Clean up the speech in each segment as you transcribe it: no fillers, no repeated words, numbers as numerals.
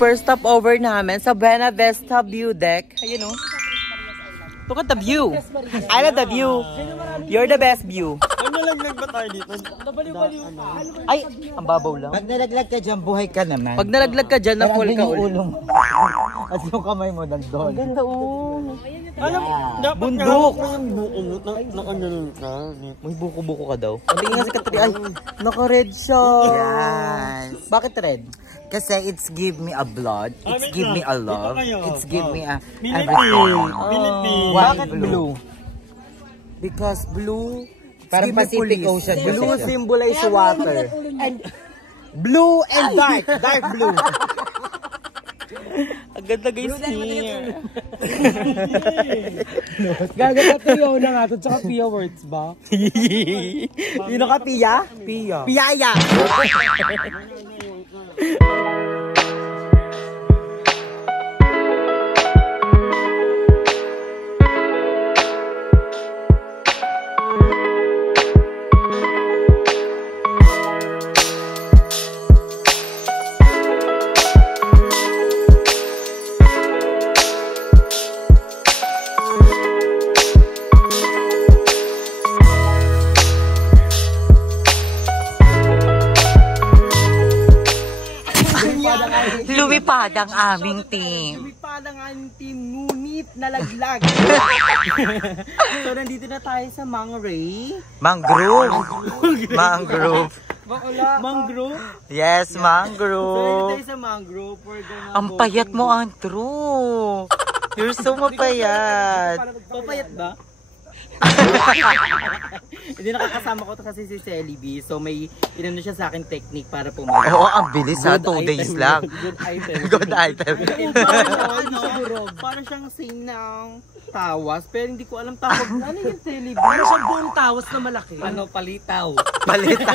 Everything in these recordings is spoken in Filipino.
First stop over namin sa Buena Vista View Deck. Ayun o. Look at the view. I love the view. You're the best view. Ay, nalaglag ba tayo dito? Ay, ang babaw lang. Pag nalaglag ka dyan, buhay ka naman. Pag nalaglag ka dyan, na full ka ulit. At yung kamay mo nandun. Ang ganda o. Alam, dapat bundok. yung buko mo, naka-ganun ka. May buko-buko ka daw. Hindi nga si Katri. Ay, naka-red siya. Yes. Bakit red? Kasi it's give me a blood, it's give me a love, it's give me a everything. Bakit blue? Because blue, parang Pacific Ocean. Blue symbolize water. And blue and dark, dark blue. ang ganda guys niya. Gagatayo na nga ito, tsaka Pia words ba? Sino ka, Pia? Pia. Piyaya! Lumipad ang aming team. Lumipad ang aming team, ngunit nalaglag. So, nandito na tayo sa Mangray. Mangrove. Mangrove. Mangrove? Yes, So, mangrove. nandito tayo sa Mangrove. Ang payat mo, Andrew. You're so mapayat. Papayat ba? Hindi, nakakasama ko to kasi si Selly B. So may inano siya sa akin technique para pumayat. Oo, ang bilis ha. 2 days lang. Good item. Good item. Parang siyang sing ng tawas, pero hindi ko alam tawag. Ano yung Selly B? Ano siyang buong tawas na malaki? Ano, palitaw. Palita.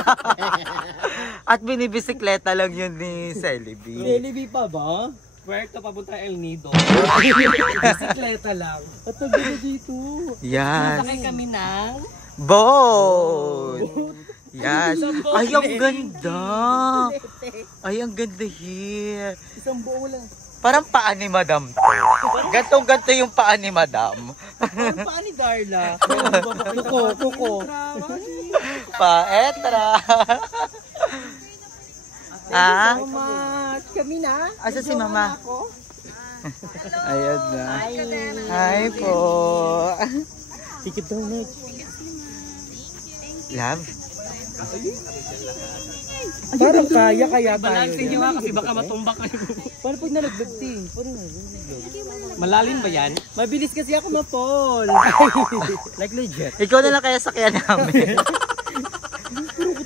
At binibisikleta lang yun ni Selly B. Selly B pa ba? Puerto papunta El Nido. Bisikleta lang. At tabi dito. Yes. Sakay kami ng Boat. Yes. Ay, ang ganda. Ay, ang ganda here. isang buo lang. Parang paa ni Madam. Gantong-ganto yung paa ni Madam. Parang paa ni Darla. Kuko. Paetra. Ah? Much. Kami na. Asa si Mama? Ayan na. Hi po. Tikit daw na. Love? Parang kaya tayo. Balancing nyo nga kasi baka matumbak kayo. Paano pag nalaglag? Malalim ba yan? Mabilis kasi ako ma-fall. Like legit. Ikaw na lang kaya sakyan namin.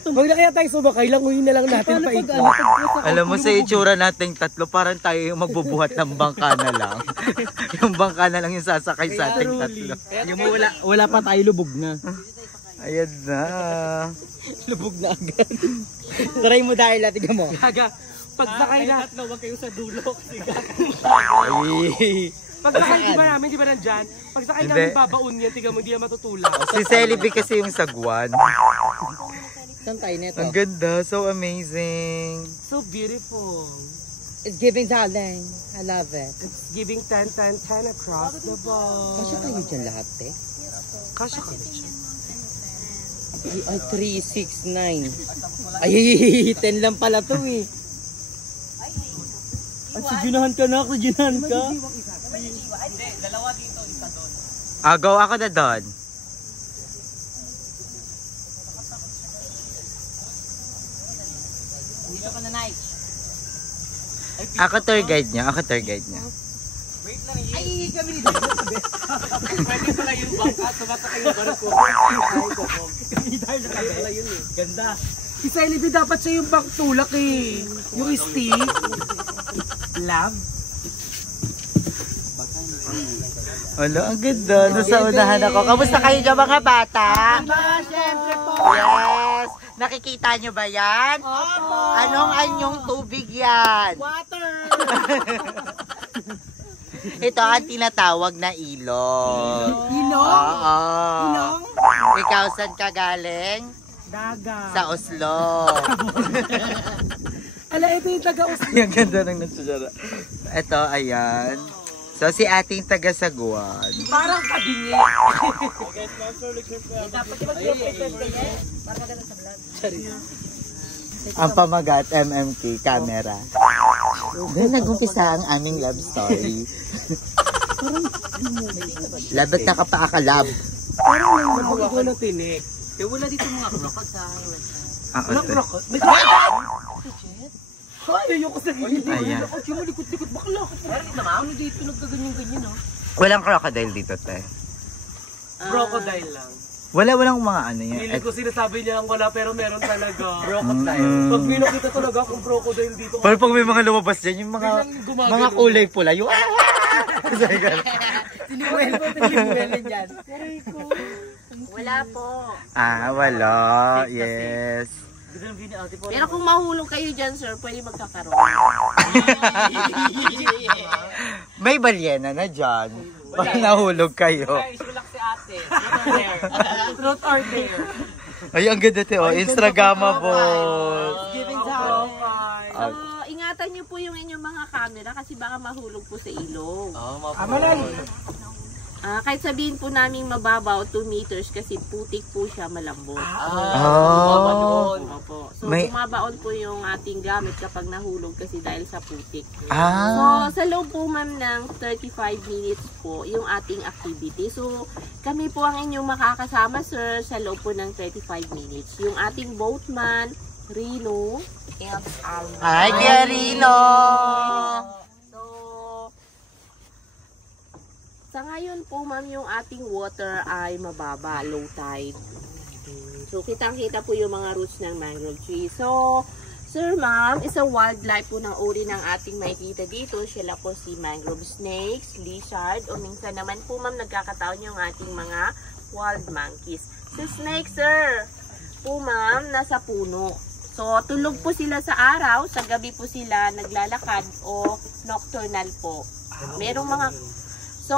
Huwag na kaya tayo sumakay, languhin na lang natin pa ito. Alam mo sa itsura nating tatlo, parang tayo yung magbubuhat ng bangka na lang. Yung bangka na lang yung sasakay sa ating tatlo. Yung wala pa tayo, lubog na. Ayan na. Lubog na agad. Try mo dahil natin mo. Gaga, pag sakay na, huwag kayo sa dulo. Ay. Pag sakay, di ba namin, di ba nandyan? Pag sakay namin babaon yan, tiga mo, di yan matutulak. Si Selly B kasi yung sagwan. Saan tayo neto? Ang ganda, so amazing. So beautiful. It's giving darling. I love it. It's giving 10-10-10 across the board. Kasya tayo dyan lahat eh. Kasya kami dyan. Ay, 3, 6, 9. Ay, 10 lang pala to eh. At sujunahan ka na, sujunahan ka. Go ako na doon. Dito ka na, Nike. Ako tour guide niya, ako tour guide niya. Ay, kami ni Dahil. Pwede pala yung bangka. Tumata kayo barko. Ay, kokog. Dahil na pala yun eh. Ganda. Si Celebi dapat siya yung bangtulak eh. Yung stick. Love. Wala, ang ganda. Nasa unahan ako. Kamusta kayo dyan mga bata? Siyempre po. Yes! Nakikita nyo ba yan? Opo. Anong anyong tubig yan? Water. Ito ang tinatawag na ilog. Ilong? Oo. Ilong? Ikaw saan ka galing? Daga. Sa Oslo. Ala, ito yung taga-Oslo. Ang ganda ng natsura. Ito, ayan. So, si ating taga-Saguan. Parang kabingi. Dapat di ba yung ganyan? Para maganda sa vlog. Ang pamagat, MMK, camera. Doon nag-umpisa ang aming love story. Labat na ka pa akalab. Parang may mga ko na tinik. Eh, wala dito mga krokod sa Krok-krok. May ay, ayoko sa rin. Ayan. Ay, yung likot-likot. Bakla ako. Ano dito nagkaganyan-ganyan, no? Walang crocodile dito, te. Crocodile lang. Walang mga ano yan. Hindi ko sinasabi niya lang wala pero meron talaga. Crocodile. Pag pinakita talaga kung crocodile dito. Pero pag may mga lumabas dyan, yung Biglang gumagano. mga kulay pula, yung Tinibuelin dyan. Wala po. wala. Yes. Pero kung mahulog kayo dyan, sir, pwede magkakaroon. May balyena na dyan. Pag nahulog kayo. Ay, sulak si ate. Truth or dare. Ay, ang ganda, te. Oh, Instagrammable. Giving time. So, ingatan niyo po yung inyong mga camera kasi baka mahulog po sa ilog. Amalay. Kahit sabihin po namin mababaw, 2 meters kasi putik po siya, malambot. Oh. Opo. So, May- bumabaon po yung ating gamit kapag nahulog kasi dahil sa putik. So, sa loob po ma'am ng 35 minutes po yung ating activity. So, kami po ang inyong makakasama, sir, sa loob po ng 35 minutes. Yung ating boatman, Rino. Hi, Pierino! So, sa ngayon po, ma'am, yung ating water ay mababa, low tide. So, kitang-kita po yung mga roots ng mangrove tree. So, sir, ma'am, isa wildlife po ng uri ng ating makikita dito. Sila po si mangrove snakes, lizard, o minsan naman po, ma'am, nagkakataon yung ating mga wild monkeys. So, snake, sir, po, ma'am, nasa puno. So, tulog po sila sa araw, sa gabi po sila naglalakad o nocturnal po. Merong mga... So,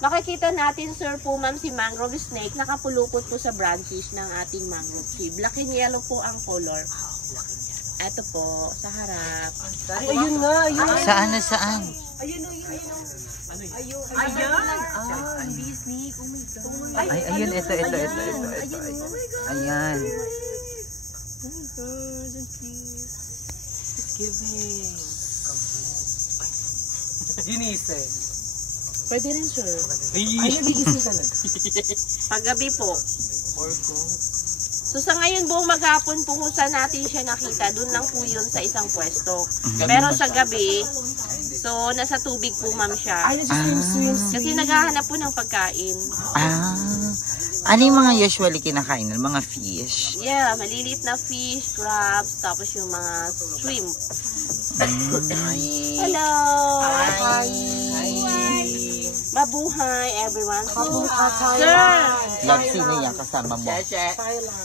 makikita natin, sir po, ma'am, si mangrove snake, nakapulupot po sa branches ng ating mangrove tree. Black and yellow po ang color. Ito po, sa harap. Ayun nga, ayun. Saan na saan? Ayun. Hindi snake. Oh my God. Ay, ayun, ito. Ayan. Ginise. Pwede rin, sir. Ay, nagigising ka na. Paggabi po. So, sa ngayon buong maghapon po kung saan natin siya nakita, doon lang po yun sa isang pwesto. Pero sa gabi, so, nasa tubig po, ma'am, siya. Ay, swim. Kasi naghahanap po ng pagkain. Ano yung mga usually kinakain ng mga fish? Yeah, maliliit na fish, crabs, tapos yung mga shrimp. Hello! Hi! Mabuhay, everyone. Sir! Love, sino yung kasama mo?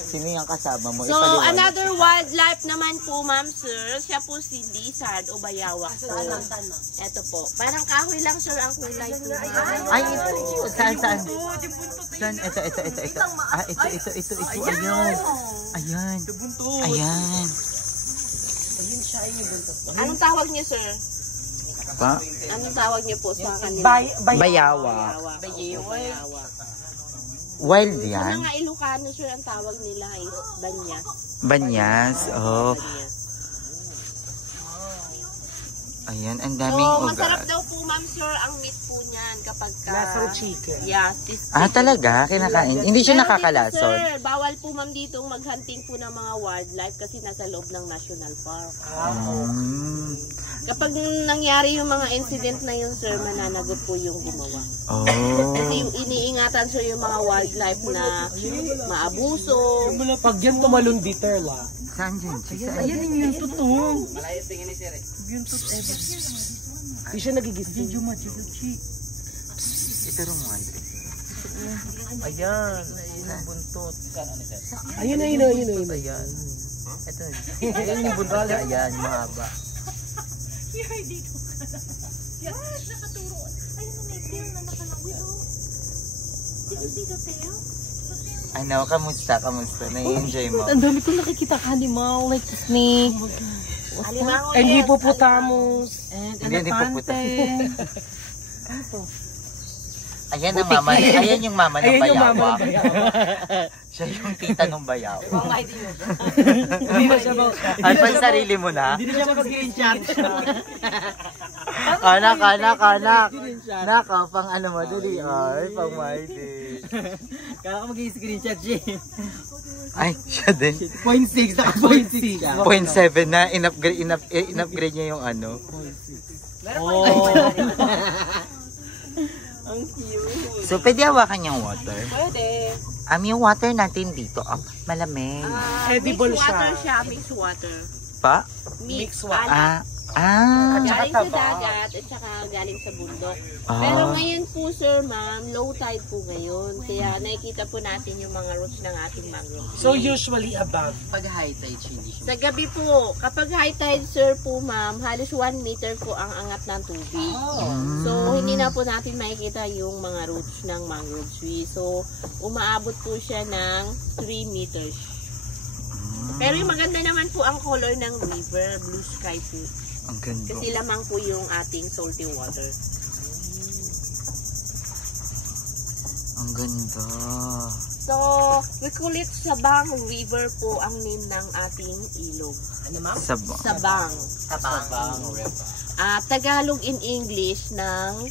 Sino yung kasama mo? So, another wildlife naman po, ma'am, sir. Siya po si lizard o bayawak po. Ito po. Parang kahoy lang, sir, ang kulay po. Ay, ito. Saan? Saan? Ito. Ito. Ayun. Ayan. Anong tawag niyo, sir? Pa? Anong tawag niyo po sa kanila? Bayawa. Bayawak. Wild Sa yan? mga Ilocano, sir, ang tawag nila is banyas. Banyas. Oh. Banyas. Ayan, ang So, daming masarap ugat. daw po, ma'am sir, ang meat po niyan kapag Lasang chicken. Yes, Talaga? Kinakain? Hindi siya Pero dito, nakakalason? sir, bawal po ma'am dito maghunting po ng mga wildlife kasi nasa loob ng national park. Kapag nangyari yung mga incident na yun, sir, mananagot po yung gumawa. Oh. Kasi yung iniingatan, sir, yung mga wildlife na maabuso. Pag yan tumalon bitter la. Saan yun? Ayan yung totoo. Di siya nagigising. Ito rin mo, Andre. Ayan, yung buntot. Ayun. Ayan. Ito. Ayan yung buntot. Ayan, mahaba. Ano, kamusta? Nai-enjoy mo? Ang dami kong nakikita animal like snake. Alimango, And yes. hippopotamus. And Hindi pupunta. elefante. Ayan ang mama. Ayan yung mama ng Ayan yung mama bayawa. ng bayawa. Siya yung tita ng bayawa. Hindi na siya Ay, pang sarili mo na? Hindi na siya mag-screenshot. Anak. Naka, pang ano mo, dali. Ay, pang mighty. Kaya ka mag-screenshot siya. Ay, siya din. 0.6, naka 0.6 siya. 0.7 na, in-upgrade niya yung ano. Ang cute. So, pwede hawakan yung water. Pwede. Yung water natin dito, malamig. Edible Mixed water siya. mixed water. Pa? Mixed water. Galing sa dagat at saka galing sa bundok. Pero ngayon po sir ma'am, low tide po ngayon. Kaya nakikita po natin yung mga roots ng ating mangrove. So usually above. Pag high tide, hindi siya. Sa gabi po, kapag high tide sir po ma'am, halos 1 meter po ang angat ng tubig. So hindi na po natin makikita yung mga roots ng mangrove tree. So umaabot po siya ng 3 meters. Pero yung maganda naman po ang color ng river, blue sky po. Ang ganda. Kasi lamang po yung ating salty water. Ang ganda. So, we call it Sabang River po ang name ng ating ilog. Ano ma'am? Sabang. Sabang River. Tagalog in English ng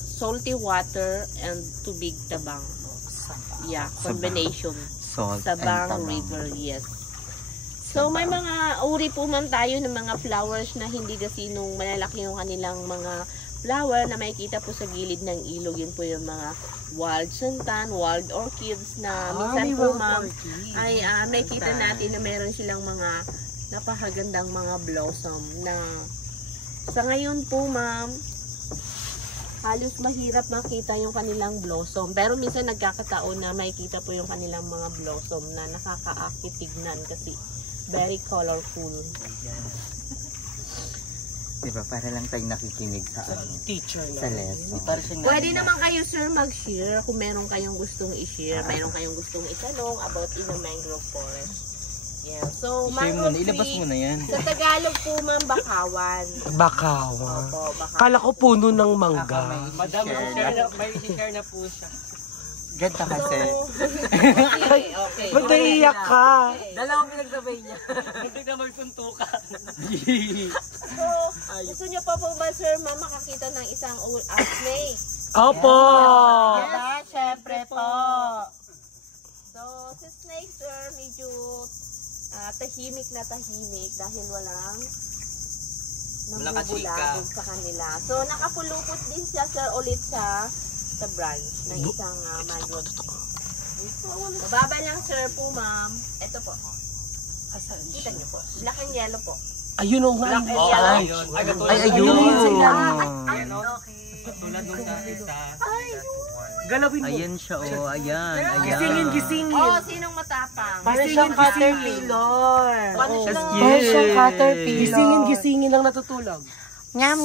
salty water and tubig tabang. Yeah, combination. Salt Sabang and tabang. River, yes. So, may mga uri po man tayo ng mga flowers na hindi kasi nung malalaki yung kanilang mga flower na makikita po sa gilid ng ilog. Yun po yung mga wild santan, wild orchids na minsan po ma'am ay makikita natin na meron silang mga napakagandang mga blossom na sa ngayon po ma'am halos mahirap makita yung kanilang blossom. Pero minsan nagkakataon na makikita po yung kanilang mga blossom na nakakaakit tignan kasi very colorful. Diba, para lang tayo nakikinig sa Teacher sa na. lesson. Pwede naman kayo sir mag-share kung meron kayong gustong i-share, meron kayong gustong itanong about in the mangrove forest. Yeah. So, mangrove ilabas tree, mo na yan. sa Tagalog po ma'am, bakawan. Bakawa. Opo, bakawan. Kala ko puno ng mangga. Madam, may share na po siya. Ganda kasi. Okay. Ba't naiiyak ka? Dalawang pinagsabay niya. Hindi na magsuntukan. So, gusto niyo pa po ba sir ma'am makakita ng isang snake? Opo! Siyempre po. So, si snake sir, medyo tahimik dahil walang nambubulabog sa kanila. So, nakapulupot din siya sir ulit sa branch ng isang mangrove. Mababa lang sir po ma'am. Ito po. Kita niyo po. Black and yellow po. Ayun o nga. Black and yellow. Ay, ayun. Tulad nung sa Galawin mo. Ayan siya, oh. Ayan. Gisingin. Oh, sinong matapang? Parang siyang caterpillar. Paano siya? Parang siyang caterpillar. Gisingin lang natutulog. Nyam.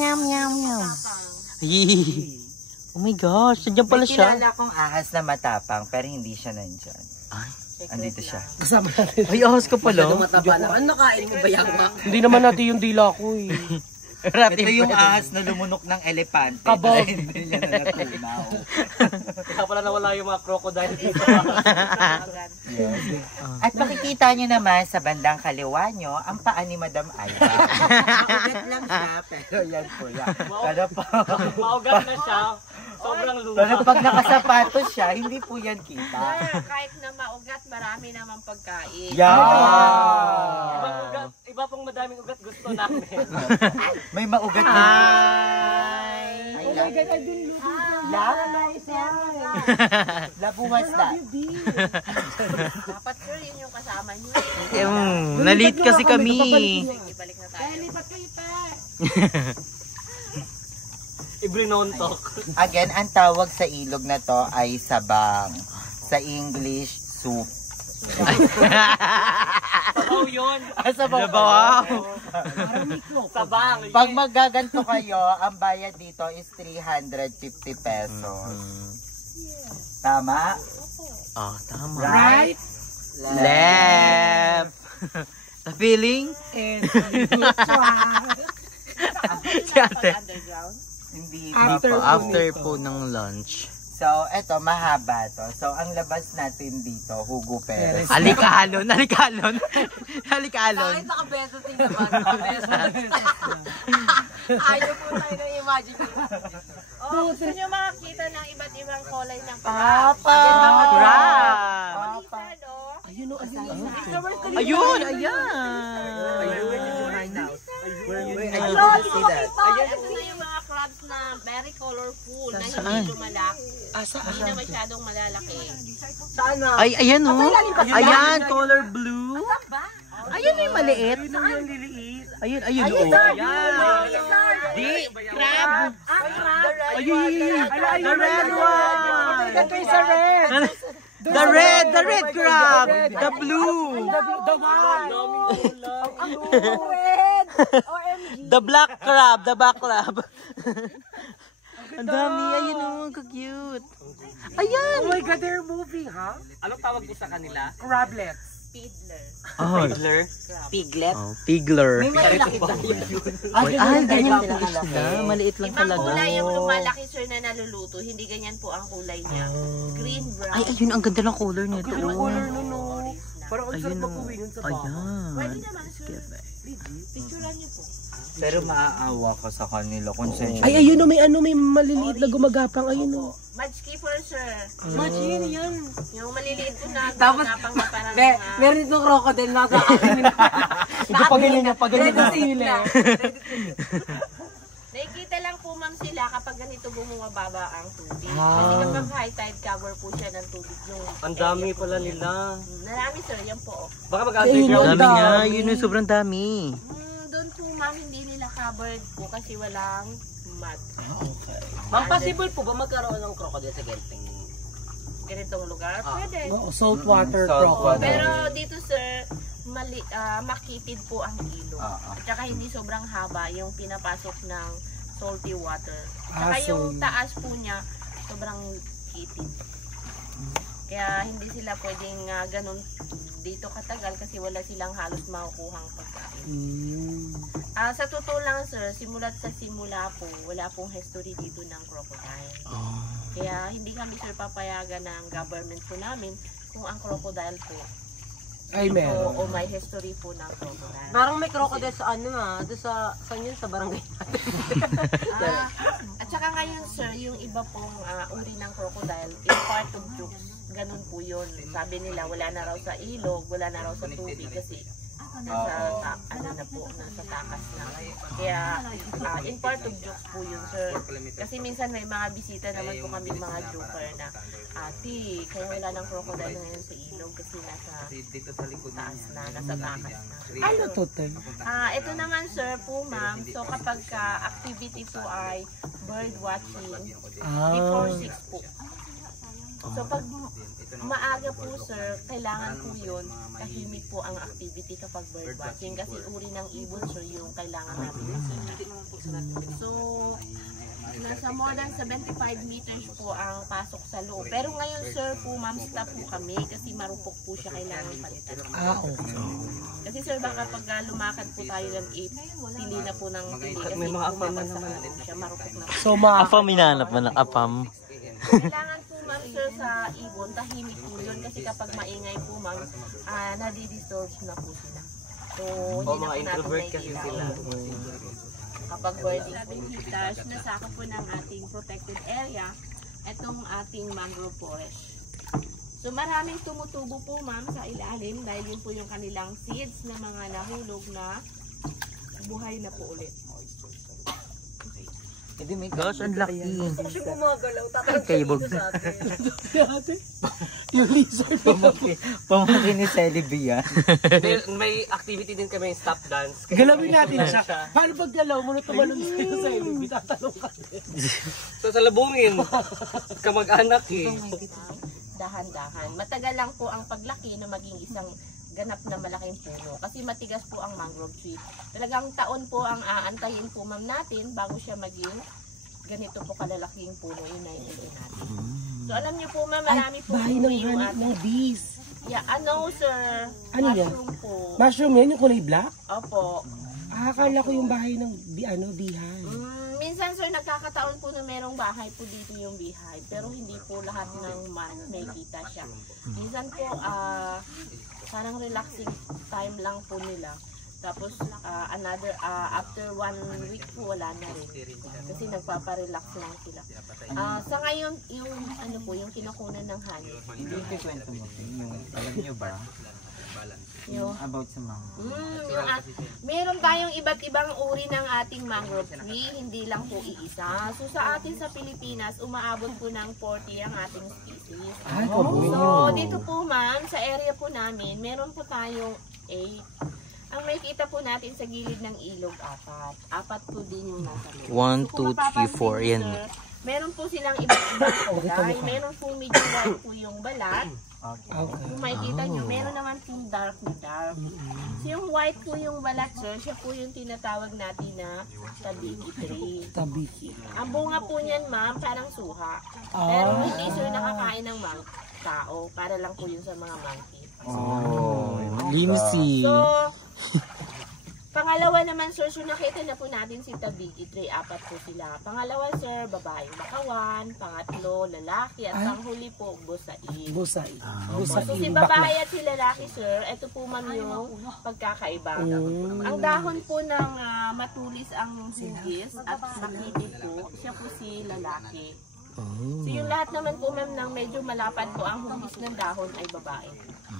Oh my gosh, nandiyan pala siya. May kilala kong ahas na matapang, pero hindi siya nandyan. Ay, andito siya. Kasama natin. Ay, ahas ka pala. Mataba na. Ano kain mo ba yawa? Hindi naman natin yung dila ko eh. Ito yung ahas na lumunok ng elepante. Kabog. Hindi niya na natunaw. Kaya pala nawala yung mga crocodile dito. At makikita nyo naman sa bandang kaliwa nyo, ang paa ni Madam Alba. Maugat lang siya, pero yan po yan. Maugat na siya. Sobrang luma. Pero pag nakasapatos siya, hindi po yan kita. Sir, kahit na maugat, marami naman pagkain. Iba pong madaming ugat gusto namin. May maugat na. Hi! Oh my God, I didn't look Labuwas na. Dapat sir, yun yung kasama niyo. Na-late kasi kami. Ibalik na tayo. Lipat kayo pa. Ibrinontok. Again, ang tawag sa ilog na to ay sabang. Sa English, soup. Sabaw yun. Sabaw. Sabang. Pag magaganto kayo, ang bayad dito is 350 pesos. Tama? Oh, tama. Right? Left. The feeling? Si ate. Underground. Hindi. After po ng lunch. So, eto, mahaba to. So, ang labas natin dito, Hugo Perez. Alikalon. Alikalon. Alikalon. Nakabeso din naman. Ayaw po tayo ng imagination. Oh, gusto nyo makakita ng iba't ibang kulay ng crab. Crab. Ayun o, Ayun, ayan. Ito na yung mga crabs na very colorful, na hindi lumalaki. Hindi na masyadong malalaki. Ay, ayan o. Ayan, color blue. Ayun yung maliit. Ayun, ayun o. Di, crab. Ayun, the red one. The red crab. The blue. The black crab. Ang dami, ayun o, ka-cute. Ayan. Oh my God, they're moving, ha? Anong tawag po sa kanila? Crablets. Fiddler. Oh, Piglet. pigler. Ay, ganyan Ibang po sila. Maliit lang Ibang talaga. kulay yung lumalaki sir na naluluto, hindi ganyan po ang kulay niya. Green, brown. Ay, ayun, ang ganda ng color nito. Yung color nun, no? Parang ang sarap Ayun o. magpuwingan sa baka. Ayan. Pwede naman sir. Picturean niyo po. Pero maaawa ka sa kanila, konsensya. Ay, ayun o, may maliliit na gumagapang. Ayun o. Mud skipper sir. Imagine yan. Yung maliliit po na gumagapang na parang Meron itong crocodile na sa akin. Ito pag ganyan na sila. nakikita lang po ma'am sila kapag ganito bumababa ang tubig. Kasi kapag high tide cover po siya ng tubig. Ang dami pala nila. Marami sir, yan po. Baka mag-underground. Dami nga, yun yung sobrang dami. Doon po ma'am hindi nila covered po kasi walang mud. Ma'am, possible po ba magkaroon ng crocodile sa Gelping? Ganitong lugar? Pwede. Saltwater crocodile. Pero dito sir, makitid po ang ilog. At saka hindi sobrang haba yung pinapasok ng salty water. Saka yung taas po niya, sobrang kitid. Kaya hindi sila pwedeng ganun dito katagal kasi wala silang halos makukuhang pagkain. Sa totoo lang sir, simulat sa simula po, wala pong history dito ng crocodile. Kaya hindi kami sir papayagan ng government po namin kung ang crocodile po Ay, meron. o may history po ng crocodile. Parang may crocodile sa ano doon sa yun, sa barangay natin. At saka ngayon sir, yung iba pong uri ng crocodile is part of jokes. Ganun po yun. Sabi nila wala na raw sa ilog, wala na raw sa tubig kasi nasa nasa takas na. Kaya in part of jokes po yun sir. Kasi minsan may mga bisita naman po kami mga joker na ati, kaya wala ng crocodile ngayon sa ilog kasi nasa taas na, nasa takas na. Ano to, Tay? Ito naman sir po ma'am, so kapag activity po ay bird watching before 6 po. So pag maaga po sir, kailangan po yun, tahimik po ang activity kapag bird watching kasi uri ng ibon sir yung kailangan natin. So, nasa more than 75 meters po ang pasok sa loob. Pero ngayon sir po, ma'am, stop po kami kasi marupok po siya, kailangan palitan. Okay. Kasi sir, baka pag lumakad po tayo ng 8, tili na po ng tili kasi May mga afam na naman naman. siya, marupok na po. So, Apam, hinahanap mo ng apam. Kailangan po ma'am sir sa ibon, tahimik po yun kasi kapag maingay po ma'am, nadi-disturb na po sila. So, hindi na po natin nakikita. Kapag birding 7 hectares, nasakop po ng ating protected area, itong ating mangrove forest. So maraming tumutubo po ma'am sa ilalim dahil yun po yung kanilang seeds na mga nahulog na buhay na po ulit. Hindi, my gosh, ang laki. Kasi gumagalaw, tatanong Cable. sa atin. Ate, yung lizard. Pamaki ni Celebi yan. May activity din kami, stop dance. Galawin natin siya. Paano pag galaw mo na tumalon sa'yo sa ilong? Tatanong ka din. So salubungin, kamag-anak eh. Dahan-dahan. Matagal lang po ang paglaki na maging isang ganap na malaking puno. Kasi matigas po ang mangrove tree. Talagang taon po ang aantayin po ma'am natin bago siya maging ganito po kalalaking puno. Yun na yung natin. So alam niyo po ma'am, marami po Bahay puno ng yung hanip ng bees. Yeah, ano sir? Ano yan? Mushroom po. Mushroom yan, yung kulay black? Opo. Akala ko yung bahay ng beehive. Minsan sir, nagkakataon po na merong bahay po dito yung beehive. Pero hindi po lahat ng month may kita siya. Minsan po, parang relaxing time lang po nila. Tapos after 1 week po wala na rin. Kasi nagpapa-relax lang sila. Sa ngayon, yung ano po, yung kinukunan ng honey. Hindi ko kwento mo. Alam niyo ba? Yung about sa mango. Meron tayong iba't ibang uri ng ating mangrove tree, hindi lang po iisa. So sa atin sa Pilipinas, umaabot po ng 40 ang ating species. So dito po ma'am, sa area po namin, meron po tayong 8. Ang may kita po natin sa gilid ng ilog, 4. 4 po din yung nasa loob. 1, 2, 3, 4. Yan. Meron po silang iba't ibang kulay. Meron po medyo white po yung balat. Okay. Kung makikita nyo, meron naman pong dark na dark. So yung white po yung balat sir, siya po yung tinatawag natin na tabiki tree. Tabiki. Ang bunga po niyan ma'am, parang suha. Pero hindi sir nakakain ng tao. Para lang po yun sa mga monkey. Oh, linisy. So, pangalawa naman sir, so nakita na po natin si tabiki tree. 4 po sila. Pangalawa sir, babaeng bakawan. Pangatlo, lalaki. At panghuli po, busain. Busay. So si babae at si lalaki sir, ito po ma'am yung pagkakaiba. Ang dahon po ng matulis ang hugis at makitid po, siya po si lalaki. So yung lahat naman po ma'am ng medyo malapad po ang hugis ng dahon ay babae.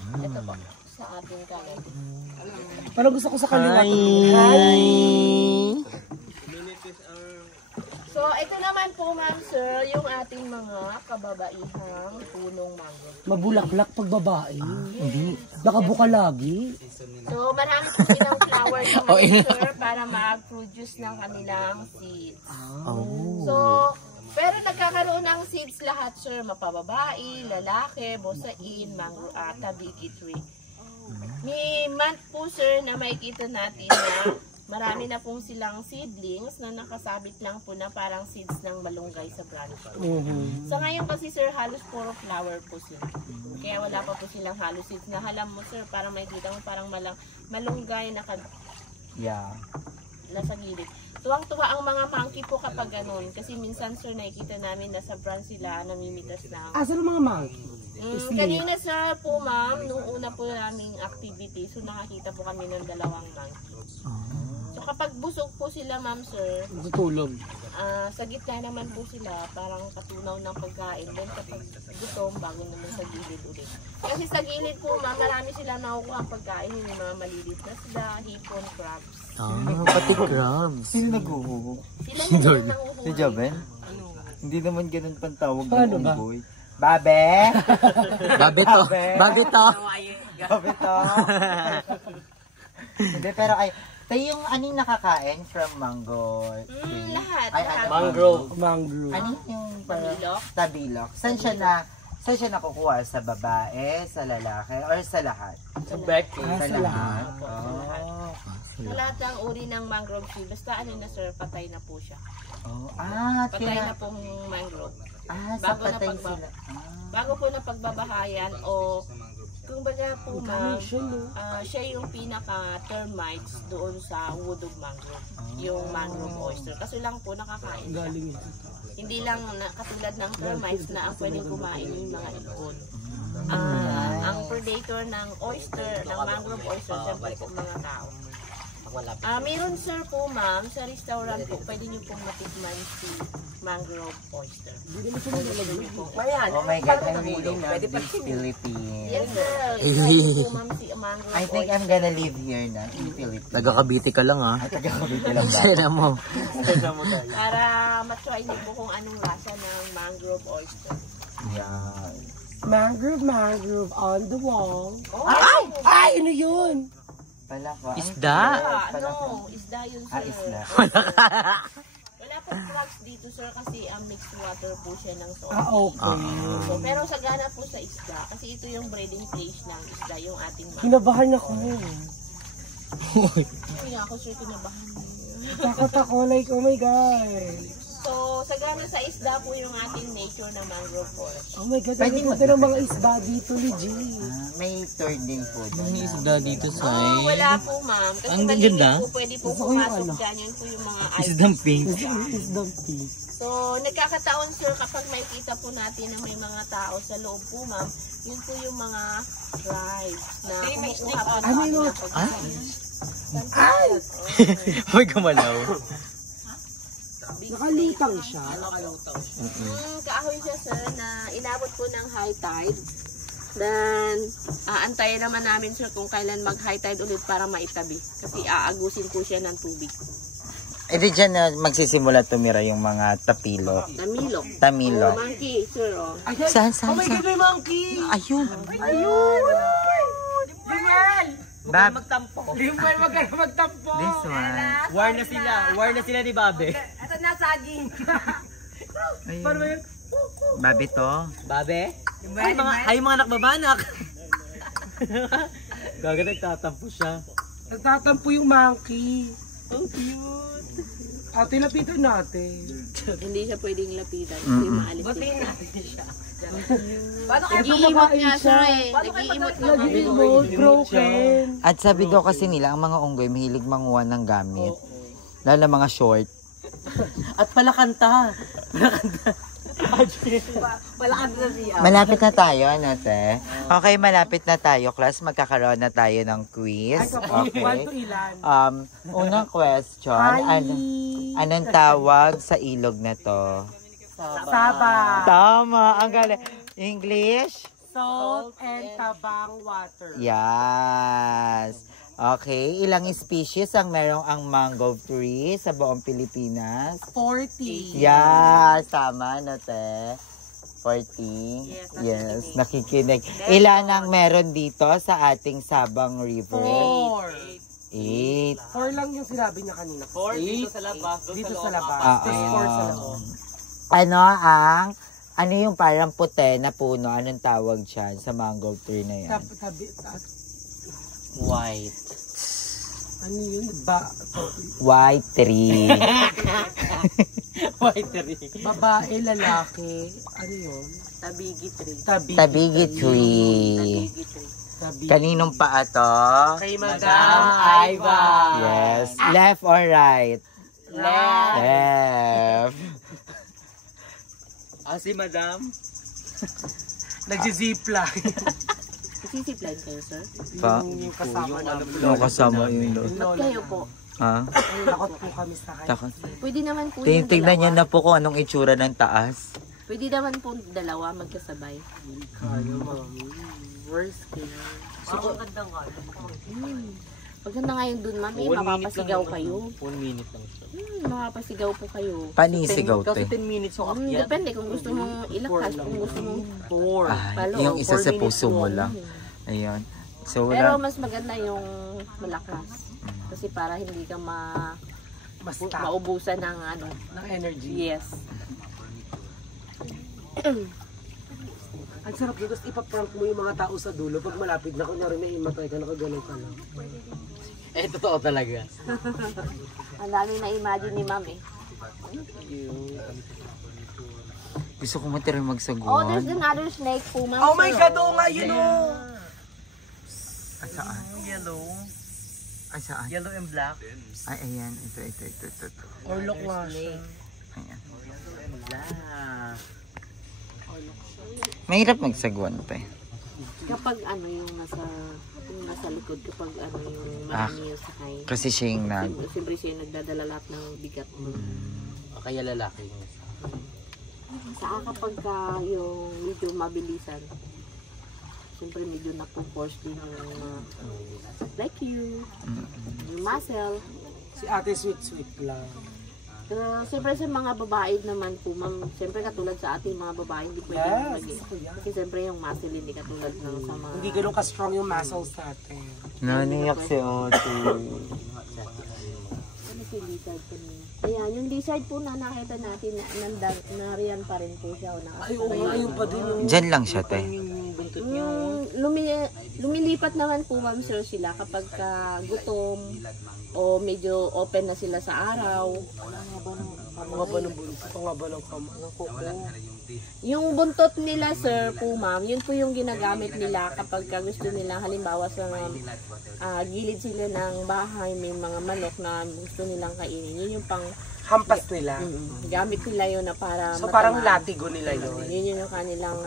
Ito po sa ating kalat. Parang gusto ko sa kaliwa. Hi! So ito naman po ma'am sir, yung ating mga kababaihang punong mangrove. Mabulaklak pag babae. Nakabuka lagi. So marami po silang flower na ngayon sir para mag-produce ng kanilang seeds. So, pero nagkakaroon ng seeds lahat sir, mapababae, lalaki, busain, tabiki tree. May month po sir na makikita natin na marami na pong silang seedlings na nakasabit lang po na parang seeds ng malunggay sa branch. Sa ngayon kasi sir, halos puro flower po sila. Kaya wala pa po silang halos seeds. Nahalam mo sir, parang makikita mo parang malunggay na nasa gilid. Tuwang-tuwa ang mga monkey po kapag ganun. Kasi minsan sir, nakikita namin nasa branch sila, namimitas na. Asan ang mga monkey? Kanina sir po ma'am, nung una po naming activity, so nakakita po kami ng 2 monkey. So kapag busog po sila ma'am sir, Tutulog. sa gitna naman po sila, parang katunaw ng pagkain. Then kapag gutom, bago naman sa gilid ulit. Kasi sa gilid po ma'am, marami sila nakukuha ang pagkain, yung mga maliliit na sila, hipon, crabs. Pati crabs. Sino nag-uho? Sila yung nanguhuli. Si Jaben? Hindi naman ganun pantawag Paano ng ba? unggoy. Babe! Babe to! Babe to! Babe to! Hindi, pero tayo yung aning nakakain from mango Lahat. Ay, lahat. Mangrove. Mangrove. Ano yung Tabilok. Tabilok. Saan Saan siya nakukuha? Sa babae, sa lalaki, or sa lahat? Sa Becky. Sa lahat. Sa lahat ng uri ng mangrove tree, basta ano na sir, patay na po siya. Patay na pong mangrove. sa Bago na patay pagba- sila. Bago po na pagbabahayan o kung baga po ma'am, siya yung pinaka-termites doon sa wood of mangrove, yung mangrove oyster. Kaso lang po nakakain siya. Hindi lang katulad ng termites na ang pwedeng kumain yung mga ibon. Ang predator ng oyster, ng mangrove oyster, siyempre po mga tao. Meron sir po ma'am, sa restaurant po, pwede nyo pong matikman si mangrove oyster. Oh my God, I really love this Philippines. Yes sir, pwede po ma'am si mangrove I think I'm gonna live here na in Philippines. Taga-Cavite ka lang, ha? Taga-Cavite lang ba? Sena mo. para matry niyo po kung anong lasa ng mangrove oyster. Yeah. Mangrove on the wall. Ay, ano yun? Palaka. Isda? Isda yun sir. Isda. Wala pong crabs dito sir kasi mixed water po siya ng soy. Okay. So, pero sagana po sa isda kasi ito yung breeding place ng isda, yung ating mangrove. Kinabahan ako. Hindi nga ako sir kinabahan. Takot ako, like, oh my God. So, sagana sa isda po yung ating nature ng mangrove forest. Oh my God, ang ganda ng mga isda dito, legit. May third din po doon. May isda dito sa Wala po ma'am. Kasi Ang maliit ganda. po, pwede po pumasok dyan. Yun po yung mga isdang pink. Isdang pink. So, nagkakataon sir kapag may kita po natin na may mga tao sa loob po ma'am, yun po yung mga tribes na kumukuha po Ano yun? Ay! May gumalaw. Nakalutang siya. Kahoy siya sir na inabot po ng high tide. Then, aantayin naman namin sir kung kailan mag-high tide ulit para maitabi. Kasi aagusin po siya ng tubig. Eh di dyan na magsisimula tumira yung mga tapilok. Tamilok. Tamilok. Monkey, sir, oh. Saan? Oh my God, may monkey! Ayun. Limal! Bab, Limal, wag ka na magtampo! this one. War na sila ni Babe. Ito na, saging! Paano ba yun? Babi to. Babe? Ay mga nakbabanak. Gaga nagtatampo siya. Nagtatampo yung monkey. Ang cute! Ate, lapitan natin. Hindi siya pwedeng lapitan. Kasi maalis siya. Nag-iimot Nga sir eh. Nag-iimot nga kami. Nag-iimot, broken. At sabi daw kasi nila, ang mga unggoy mahilig manguha ng gamit. Lalo na mga short. At pala kanta. Malapit na tayo, ano te? Okay, malapit na tayo, class. Magkakaroon na tayo ng quiz. Okay. One to ilan? Unang question. Anong tawag sa ilog na to? Saba. Tama, ang galing. English? Salt and tabang water. Yes. Okay, ilang species ang merong ang mangrove tree sa buong Pilipinas? 40. Yes, tama na te. 40. Yes, nakikinig. Ilan ang meron dito sa ating Sabang River? 4. 8. 4 lang yung sinabi niya kanina. 4 dito sa labas. Dito sa labas. Ah, Tapos 4 sa loob. Ano yung parang puti na puno? Anong tawag dyan sa mangrove tree na yan? White. Ano yun? White tree. White tree. Babae, lalaki. Ano yun? Tabigi tree. Tabigi tree. Kaninong paa to? Kay Madam Aiva. Yes. Left or right? Left. Left. Si Madam. Nagsi-zipline. Sisipline kayo sir? Pa? Yung kasama namin. No, kasama yung load. Ba't kayo po? Ha? Takot po kami sa kanya. Takot. Pwede naman po yung Tinitignan niya dalawa. na po kung anong itsura ng taas. Pwede naman po dalawa magkasabay. Kaya, mami. Worst kaya. Ang ganda nga. Pagkanda nga yun dun, mami, mapapasigaw kayo. 1 minute lang siya. Mapapasigaw po kayo. Panisigaw, Kasi te. 10 minutes yung akyat. Depende kung gusto mong ilakas, kung gusto mong 4. palo. Yung isa 4 sa minutes puso mo po. lang. Ayun. So, Pero wala. mas maganda yung malakas. Kasi para hindi ka Basta. maubusan ng ano. Ng energy. Yes. Ang sarap doon, tapos ipaprank mo yung mga tao sa dulo pag malapit na kunyari na imatay ka, nakagalaw ka lang. Totoo talaga. Ang daming na-imagine ni ma'am eh. Gusto ko matira Oh, magsaguan. there's another snake po, ma'am. Oh my God, oo nga, yun o! Ay, saan? Yellow. Ay, saan? Yellow and black. Ay, ayan. Ito. Or look nga siya. Ayan. Black. Mahirap magsaguan pa eh. Kapag ano yung nasa likod, kapag ano yung marami yung sakay. Kasi siya yung Siyempre siya yung nagdadala lahat ng bigat mo. Kaya lalaki. Saan kapag yung medyo mabilisan, siyempre medyo napo-force din yung like you, yung muscle. Si ate sweet lang. Pero siyempre sa mga babae naman po, ma'am, siyempre katulad sa ating mga babae, hindi pwede Yes, yan. kasi siyempre yung muscle hindi katulad ng sa mga... Hindi ganun ka-strong yung muscles natin. naniyak si Ate. Ano si lizard kanina? Ayan, yung lizard po na nakita natin, nariyan pa rin po siya. Ay, oo nga, yun pa din yung... Diyan lang siya, te. Lumilipat naman po, ma'am sir, sila kapag gutom o medyo open na sila sa araw. Pangaba ng kuko. Yung buntot nila, sir, po, ma'am, yun po yung ginagamit nila kapag gusto nila, halimbawa sa gilid sila ng bahay, may mga manok na gusto nilang kainin. Yun yung pang Hampas nila. gamit nila yun na para So parang latigo nila yun. Yun yung kanilang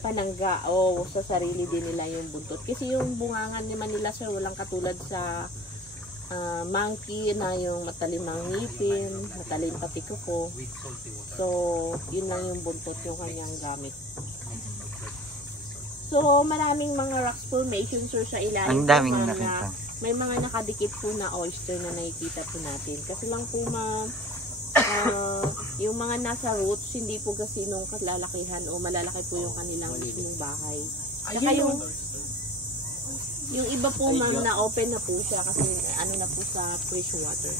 panangga o sa sarili din nila yung buntot. Kasi yung bungangan naman nila, sir, walang katulad sa monkey na yung matalim ang ngipin, matalim pati kuko. So, yun lang yung buntot yung kanyang gamit. So, maraming mga rock formation, sir, sa ilalim. Ang daming po, nakita. may mga nakadikit po na oyster na nakikita po natin. Kasi lang po, ma'am, yung mga nasa roots, hindi po kasi nung kalalakihan o malalaki po yung kanilang mismong bahay. Saka yung iba po, ma'am, na open na po siya kasi ano na po sa fresh water.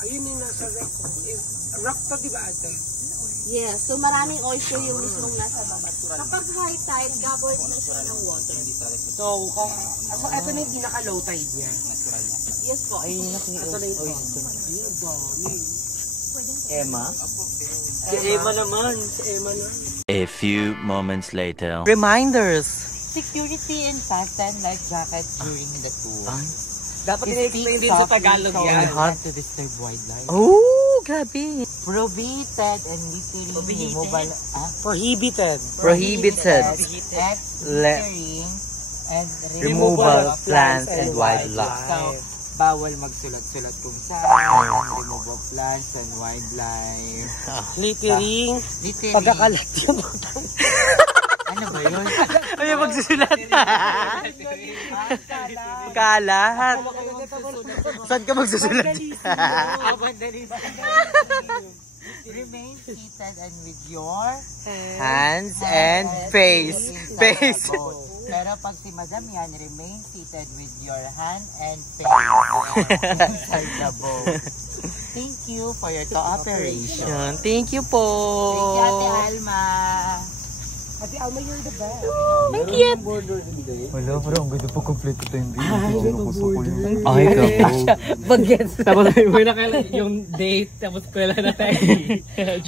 Ayun yung nasa rock. Rock to, di ba ate? Yes, so maraming oyster yung mismong nasa baba. Kapag high tide, covered na siya ng water. So ito na yung pinaka-low tide niya. Yes po. Ito na yung oyster. Ayun, dami. Emma? Si Emma naman. Si Emma na. A few moments later. Reminders. Security and fasten life jacket during the tour. Dapat i-explain din sa Tagalog yan. Not to disturb wildlife. Oh, grabe. Prohibited and literally removal. Prohibited. Prohibited. Littering and Removal of plants and wildlife. So, bawal magsulat-sulat kung saan. Remove of plants and wildlife. Littering. Littering. Pagkakalat yung Ano ba yun? Ay, magsusulat. Kalat. Saan ka magsusulat? Remain seated and with your Hands and face. Face. Pero pag si Madam yan, remain seated with your hand and face inside the boat. Thank you for your cooperation. Thank you po. Thank you, Ate Alma. Ate Alma, you're the best. Ang cute. Wala, parang ang ganda po kompleto tayong video. Ay, bagets. Tapos may nakailan yung date, tapos kwela na tayo.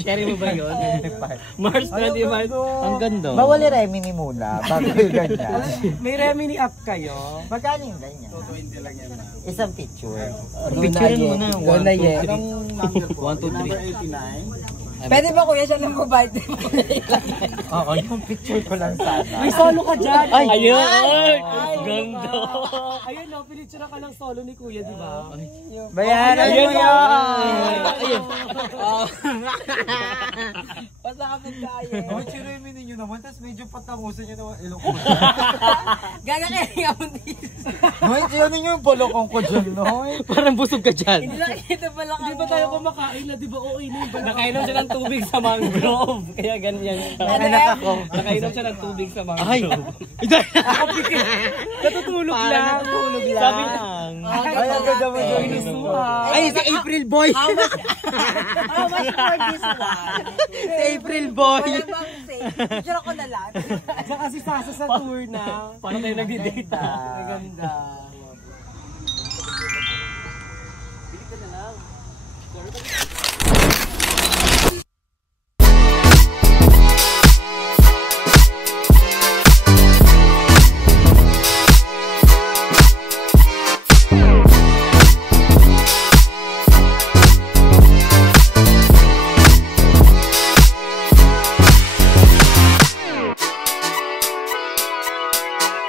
Carry mo ba yun? March 25. Ang ganda. Bawal ni Remini muna, bago yung ganyan. May Remini app kayo? Magkano yung ganyan? 220 lang yan. Isang picture. Picture mo na. 1, 2, 3. 1, 2, 3. Pwede ba kuya siya lang provide? Oo, yung picture ko lang sana. May solo ka dyan. Ay! Ayun! Ganda! Ayun no, pinicture ka lang solo ni kuya, di ba? Bayaran mo yun! Ayun! Basta ka pagkaya. Oh, chiremi ninyo naman, tapos medyo patangusan nyo naman ilong ko. Gagakaya mo dito. Noy, tiyo ninyo yung bolokong ko dyan, Noy. Parang busog ka dyan. Nakikita pala ka. Di ba tayo kumakain na, di ba okay na yung Nakainom siya ng tubig sa mangrove. Kaya ganyan. Nakainom siya ng tubig sa mangrove. Natutulog lang. Natutulog lang. Sabi niya. Ay, ang ganda mo dyan. Ay, si April Boy. How much for this one? Si April Boy. Wala bang Picture ako na lang. Saka si Sasa sa tour na. Paano tayo nagdi-date? Ang ganda. Bili ka na lang.